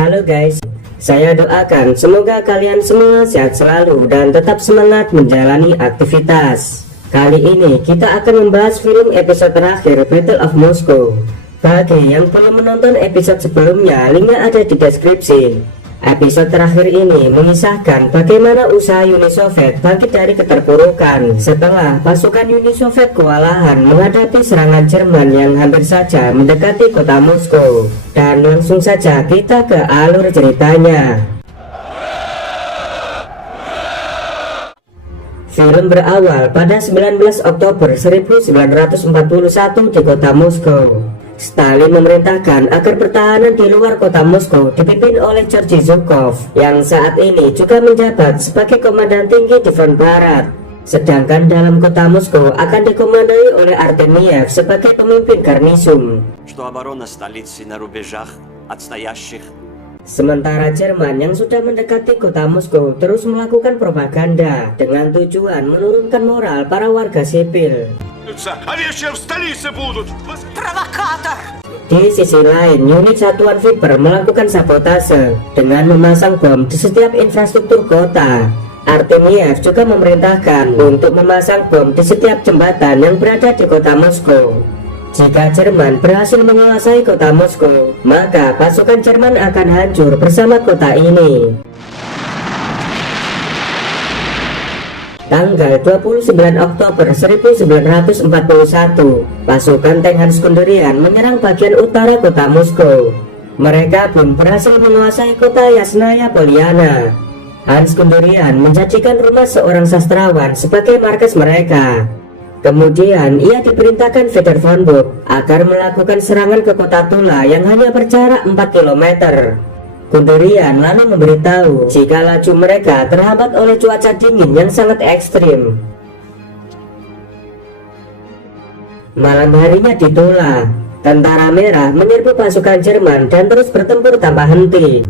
Halo guys, saya doakan semoga kalian semua sehat selalu dan tetap semangat menjalani aktivitas. Kali ini kita akan membahas film episode terakhir Battle of Moscow. Bagi yang belum menonton episode sebelumnya, linknya ada di deskripsi. Episode terakhir ini mengisahkan bagaimana usaha Uni Soviet bangkit dari keterpurukan setelah pasukan Uni Soviet kewalahan menghadapi serangan Jerman yang hampir saja mendekati kota Moskow. Dan langsung saja kita ke alur ceritanya. Film berawal pada 19 Oktober 1941 di kota Moskow. Stalin memerintahkan agar pertahanan di luar kota Moskow dipimpin oleh Georgy Zhukov yang saat ini juga menjabat sebagai komandan tinggi di front barat. Sedangkan dalam kota Moskow akan dikomandoi oleh Artemiev sebagai pemimpin garnison. Sementara Jerman yang sudah mendekati kota Moskow terus melakukan propaganda dengan tujuan menurunkan moral para warga sipil. Di sisi lain, unit satuan Viper melakukan sabotase dengan memasang bom di setiap infrastruktur kota. Artemiev juga memerintahkan untuk memasang bom di setiap jembatan yang berada di kota Moskow. Jika Jerman berhasil menguasai kota Moskow, maka pasukan Jerman akan hancur bersama kota ini. Tanggal 29 Oktober 1941, pasukan tank Hans Guderian menyerang bagian utara kota Moskow. Mereka belum berhasil menguasai kota Yasnaya Poliana. Hans Guderian menjadikan rumah seorang sastrawan sebagai markas mereka. Kemudian ia diperintahkan Feder von Bock agar melakukan serangan ke kota Tula yang hanya berjarak 4 km. Guderian lalu memberitahu jika laju mereka terhambat oleh cuaca dingin yang sangat ekstrim. Malam harinya di Tula, tentara merah menyerbu pasukan Jerman dan terus bertempur tanpa henti.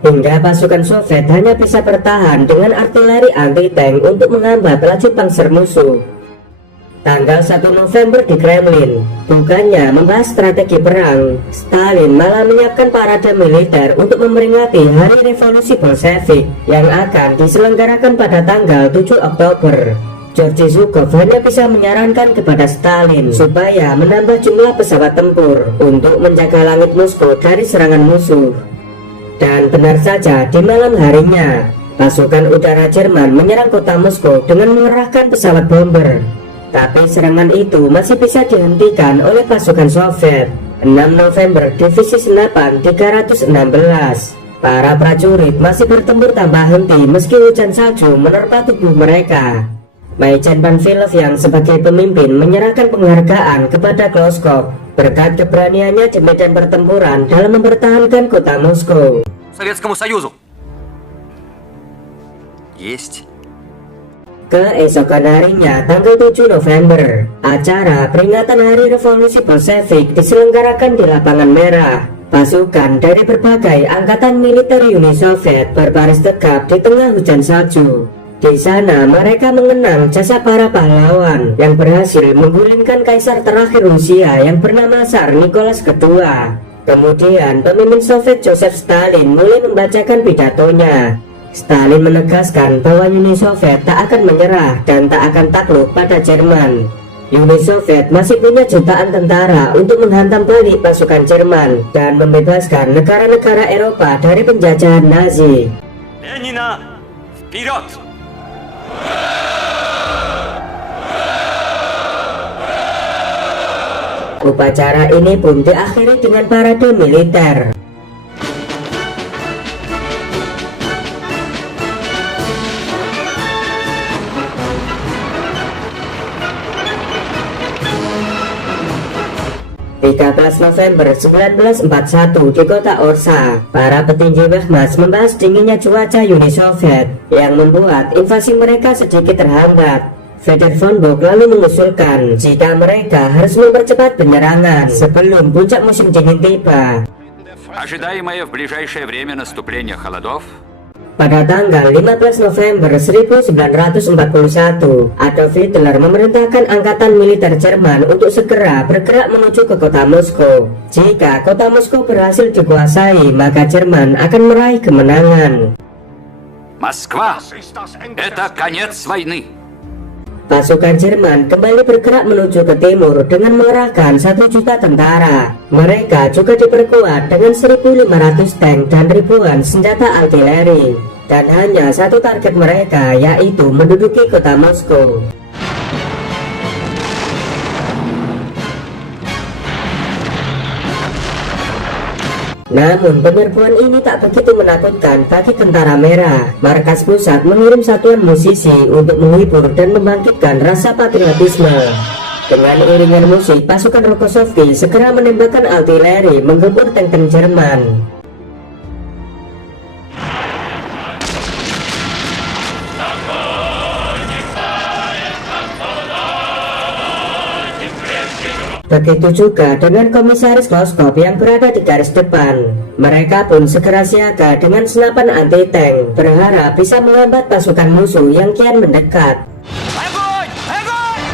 Hingga pasukan Soviet hanya bisa bertahan dengan artileri anti-tank untuk menghambat laju panser musuh. Tanggal 1 November di Kremlin, bukannya membahas strategi perang, Stalin malah menyiapkan parade militer untuk memperingati Hari Revolusi Bolshevik yang akan diselenggarakan pada tanggal 7 Oktober. Georgy Zhukov hanya bisa menyarankan kepada Stalin supaya menambah jumlah pesawat tempur untuk menjaga langit Moskow dari serangan musuh. Dan benar saja, di malam harinya, pasukan udara Jerman menyerang kota Moskow dengan mengerahkan pesawat bomber. Tapi serangan itu masih bisa dihentikan oleh pasukan Soviet. 6 November, Divisi Senapan 316. Para prajurit masih bertempur tanpa henti meski hujan salju menerpa tubuh mereka. Maiken Panfilov yang sebagai pemimpin menyerahkan penghargaan kepada Kloskov berkat keberaniannya di medan pertempuran dalam mempertahankan kota Moskow. Советскому Союзу. Есть. Keesokan harinya, tanggal 7 November, acara peringatan Hari Revolusi Bolshevik diselenggarakan di Lapangan Merah. Pasukan dari berbagai angkatan militer Uni Soviet berbaris tegap di tengah hujan salju. Di sana mereka mengenang jasa para pahlawan yang berhasil menggulingkan kaisar terakhir Rusia yang bernama Tsar Nicholas II. Kemudian pemimpin Soviet Joseph Stalin mulai membacakan pidatonya. Stalin menegaskan bahwa Uni Soviet tak akan menyerah dan tak akan takluk pada Jerman. Uni Soviet masih punya jutaan tentara untuk menghantam balik pasukan Jerman dan membebaskan negara-negara Eropa dari penjajahan Nazi. Ленина, вперед! Upacara ini pun diakhiri dengan parade militer. November 1941 di kota Orsa, para petinggi Wehrmacht membahas dinginnya cuaca Uni Soviet yang membuat invasi mereka sedikit terhambat. Feder von Bock lalu mengusulkan jika mereka harus mempercepat penyerangan sebelum puncak musim dingin tiba. Ожидаемое в ближайшее время наступление холодов Pada tanggal 15 November 1941, Adolf Hitler memerintahkan angkatan militer Jerman untuk segera bergerak menuju ke kota Moskow. Jika kota Moskow berhasil dikuasai, maka Jerman akan meraih kemenangan. Москва! Это конец войны! Pasukan Jerman kembali bergerak menuju ke timur dengan mengerahkan 1 juta tentara. Mereka juga diperkuat dengan 1.500 tank dan ribuan senjata artileri. Dan hanya satu target mereka, yaitu menduduki kota Moskow. Namun penyerbuan ini tak begitu menakutkan bagi tentara merah. Markas pusat mengirim satuan musisi untuk menghibur dan membangkitkan rasa patriotisme. Dengan iringan musik, pasukan Rokossovski segera menembakkan artileri menggempur tank-tank Jerman. Begitu juga dengan komisaris Kloskov yang berada di garis depan. Mereka pun segera siaga dengan senapan anti-tank, berharap bisa menghambat pasukan musuh yang kian mendekat. Огонь! Огонь!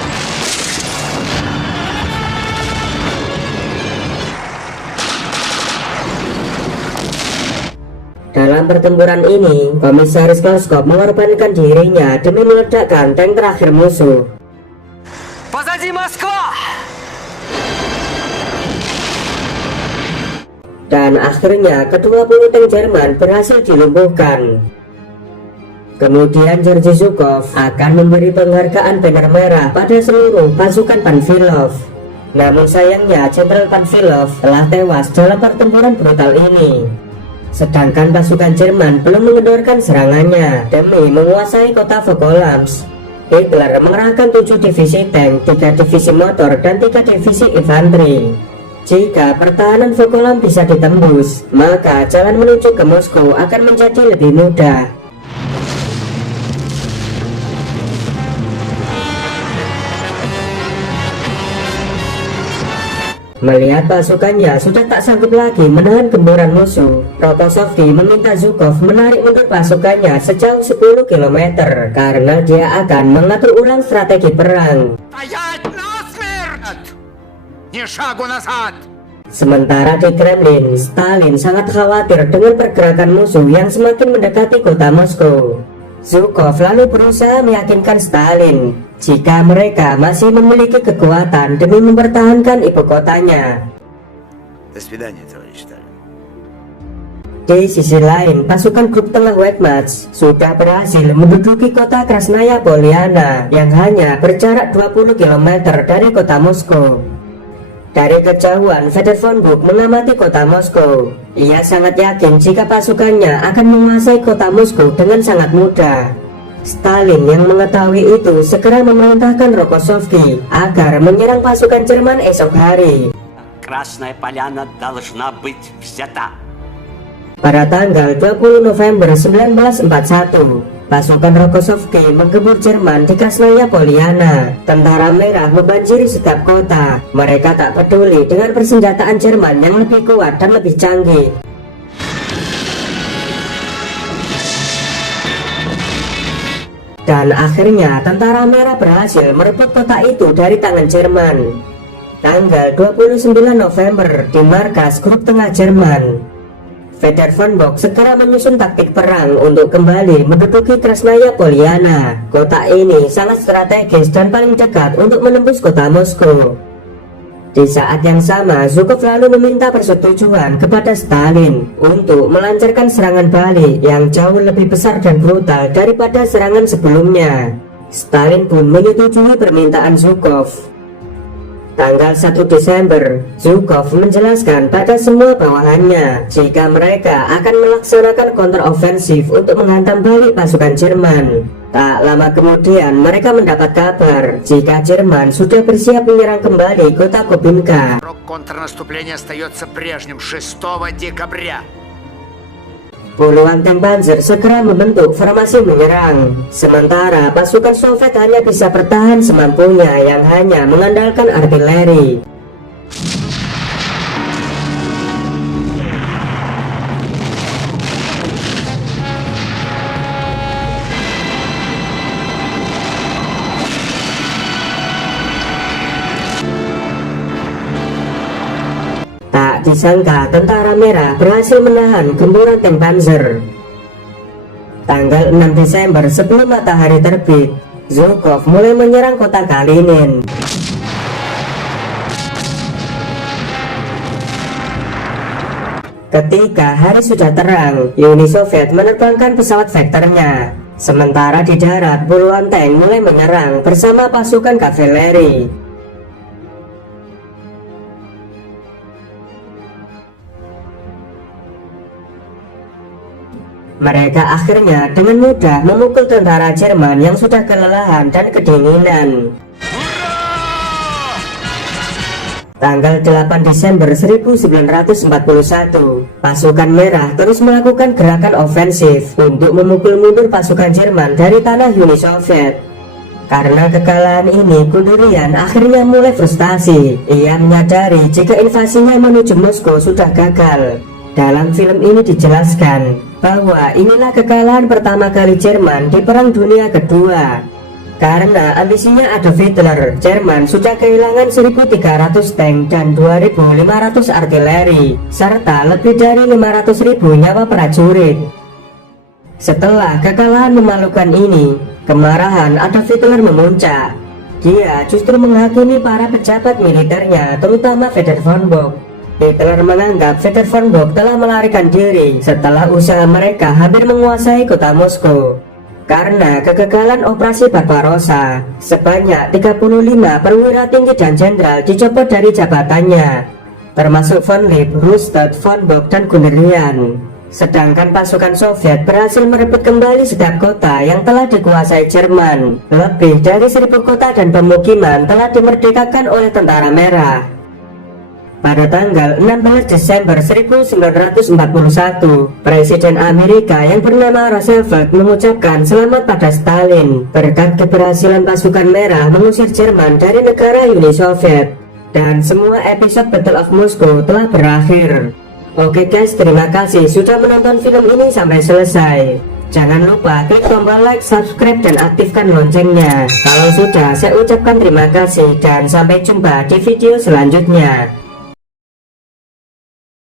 Dalam pertempuran ini, komisaris Kloskov mengorbankan dirinya demi meledakkan tank terakhir musuh. Позади Москва! Dan akhirnya ke-20 tank Jerman berhasil dilumpuhkan. Kemudian Georgy Zhukov akan memberi penghargaan banner merah pada seluruh pasukan Panfilov. Namun sayangnya Jenderal Panfilov telah tewas dalam pertempuran brutal ini. Sedangkan pasukan Jerman belum mengendorkan serangannya demi menguasai kota Volkolamsk. Hitler mengerahkan 7 divisi tank, 3 divisi motor, dan 3 divisi infanteri. Jika pertahanan Volkolamsk bisa ditembus, maka jalan menuju ke Moskow akan menjadi lebih mudah. Melihat pasukannya sudah tak sanggup lagi menahan gemburan musuh, Rokossovski meminta Zhukov menarik mundur pasukannya sejauh 10 km karena dia akan mengatur ulang strategi perang. Стоять насмерть! Ни шагу назад! Sementara di Kremlin, Stalin sangat khawatir dengan pergerakan musuh yang semakin mendekati kota Moskow. Zhukov lalu berusaha meyakinkan Stalin jika mereka masih memiliki kekuatan demi mempertahankan ibu kotanya. До свидания, товарищ Сталин. Di sisi lain, pasukan grup tengah Wehrmacht sudah berhasil menduduki kota Krasnaya Poliana yang hanya berjarak 20 km dari kota Moskow. Dari kejauhan, Fedor von Buch mengamati kota Moskow. Ia sangat yakin jika pasukannya akan menguasai kota Moskow dengan sangat mudah. Stalin yang mengetahui itu segera memerintahkan Rokossovski agar menyerang pasukan Jerman esok hari. Красная Поляна должна быть взята. Pada tanggal 20 November 1941, pasukan Rokossovski menggempur Jerman di Krasnaya Poliana. Tentara merah membanjiri setiap kota. Mereka tak peduli dengan persenjataan Jerman yang lebih kuat dan lebih canggih. Dan akhirnya tentara merah berhasil merebut kota itu dari tangan Jerman. Tanggal 29 November di markas grup tengah Jerman, Fedor von Bock segera menyusun taktik perang untuk kembali menduduki Krasnaya Poliana. Kota ini sangat strategis dan paling dekat untuk menembus kota Moskow. Di saat yang sama, Zhukov lalu meminta persetujuan kepada Stalin untuk melancarkan serangan balik yang jauh lebih besar dan brutal daripada serangan sebelumnya. Stalin pun menyetujui permintaan Zhukov. Tanggal 1 Desember, Zhukov menjelaskan pada semua bawahannya jika mereka akan melaksanakan counter-offensive untuk menghantam balik pasukan Jerman. Tak lama kemudian mereka mendapat kabar jika Jerman sudah bersiap menyerang kembali kota Kubinka. Срок контрнаступления остается прежним 6 декабря. Puluhan tank Panzer segera membentuk formasi menyerang. Sementara pasukan Soviet hanya bisa bertahan semampunya yang hanya mengandalkan artileri. disangka tentara merah berhasil menahan gempuran tank Panzer. Tanggal 6 Desember sebelum matahari terbit, Zhukov mulai menyerang kota Kalinin. Ketika hari sudah terang, Uni Soviet menerbangkan pesawat vektornya. Sementara di darat, puluhan tank mulai menyerang bersama pasukan kavaleri. Mereka akhirnya dengan mudah memukul tentara Jerman yang sudah kelelahan dan kedinginan. Tanggal 8 Desember 1941, pasukan merah terus melakukan gerakan ofensif untuk memukul mundur pasukan Jerman dari tanah Uni Soviet. Karena kekalahan ini, Guderian akhirnya mulai frustasi. Ia menyadari jika invasinya menuju Moskow sudah gagal. Dalam film ini dijelaskan bahwa inilah kekalahan pertama kali Jerman di Perang Dunia Kedua. Karena ambisinya Adolf Hitler, Jerman sudah kehilangan 1.300 tank dan 2.500 artileri, serta lebih dari 500.000 nyawa prajurit. Setelah kekalahan memalukan ini, kemarahan Adolf Hitler memuncak. Dia justru menghakimi para pejabat militernya, terutama Wernher von Bock. Hitler menganggap Wernher von Bock telah melarikan diri setelah usaha mereka hampir menguasai kota Moskow. Karena kegagalan operasi Barbarossa, sebanyak 35 perwira tinggi dan jenderal dicopot dari jabatannya, termasuk von Lieb, Rundstedt, von Bock, dan Guderian. Sedangkan pasukan Soviet berhasil merebut kembali setiap kota yang telah dikuasai Jerman. Lebih dari 1.000 kota dan pemukiman telah dimerdekakan oleh tentara merah. Pada tanggal 16 Desember 1941, Presiden Amerika yang bernama Roosevelt mengucapkan selamat pada Stalin berkat keberhasilan pasukan merah mengusir Jerman dari negara Uni Soviet. Dan semua episode Battle of Moscow telah berakhir. Oke guys, terima kasih sudah menonton film ini sampai selesai. Jangan lupa klik tombol like, subscribe, dan aktifkan loncengnya. Kalau sudah, saya ucapkan terima kasih dan sampai jumpa di video selanjutnya.